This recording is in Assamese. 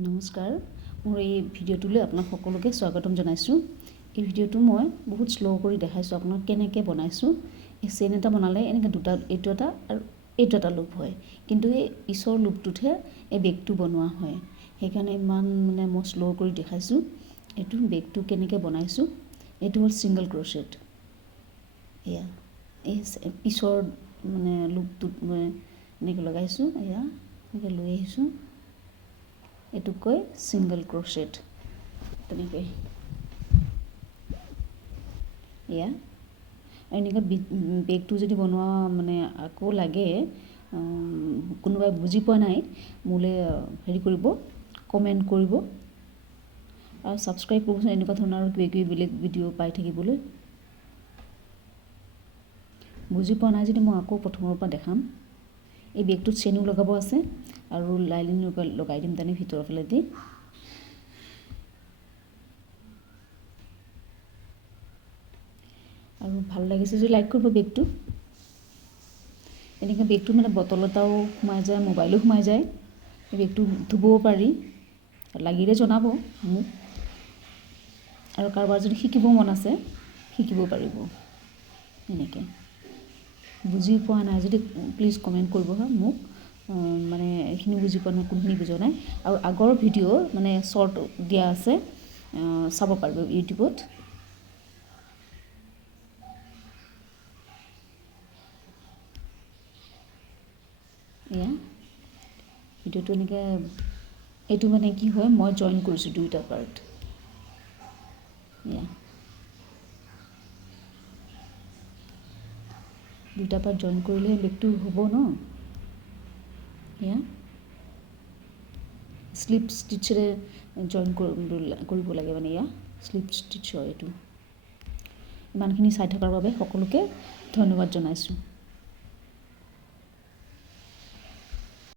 নমস্কাৰ মোৰ এই ভিডিঅ'টোলৈ আপোনাক সকলোকে স্বাগতম জনাইছোঁ। এই ভিডিঅ'টো মই বহুত স্লো কৰি দেখাইছোঁ আপোনাক কেনেকৈ বনাইছোঁ। এই চেইন এটা বনালে এনেকৈ দুটা এইটো এটা আৰু এইটো এটা লুপ হয়, কিন্তু এই পিছৰ লুপটোতহে এই বেগটো বনোৱা হয়। সেইকাৰণে ইমান মই স্লো কৰি দেখাইছোঁ। এইটো বেগটো কেনেকৈ বনাইছোঁ। এইটো হ'ল ছিংগল ক্ৰচেট। এয়া এই পিছৰ লুপটোত মই এনেকৈ লগাইছোঁ। এয়া এনেকৈ লৈ আহিছোঁ। এইটোক কয় ছিংগল ক্ৰচেট। তেনেকৈ এয়া এনেকৈ বেগটো যদি বনোৱা আকৌ লাগে, কোনোবাই বুজি পোৱা নাই মোলৈ হেৰি কৰিব, কমেণ্ট কৰিব আৰু ছাবস্ক্ৰাইব কৰিবচোন এনেকুৱা ধৰণৰ আৰু কিবা বেলেগ ভিডিঅ' পাই থাকিবলৈ। বুজি পোৱা নাই যদি মই আকৌ প্ৰথমৰ পৰা দেখাম। এই বেগটোত চেইনো লগাব আছে আৰু লাইনিং লগাই দিম তেনে ভিতৰৰ ফালেদি। আৰু ভাল লাগিছে যদি লাইক কৰিব বেগটো। এনেকৈ বেগটো বটল এটাও সোমাই যায়, মোবাইলো সোমাই যায়। এই বেগটো ধুবও পাৰি, লাগিলে জনাব মোক। আৰু কাৰোবাৰ যদি শিকিব মন আছে শিকিব পাৰিব। এনেকৈ বুজি পোৱা নাই যদি প্লিজ কমেণ্ট কৰিব মোক। এইখিনি বুজি পোৱা নাই, কোনখিনি বুজা নাই। আৰু আগৰ ভিডিঅ' শ্বৰ্ট দিয়া আছে, চাব পাৰিব ইউটিউবত। এয়া ভিডিঅ'টো এনেকৈ এইটো কি হয়, মই জইন কৰিছোঁ দুইটা পাৰ্ট। এয়া দুটা পাৰ্ট জইন কৰিলে বেগটো হ'ব ন। এয়া স্লিপ ষ্টিচেৰে জইন কৰিব লাগে। এয়া স্লিপ ষ্টিচ হয়। এইটো ইমানখিনি চাই থকাৰ বাবে সকলোকে ধন্যবাদ জনাইছোঁ।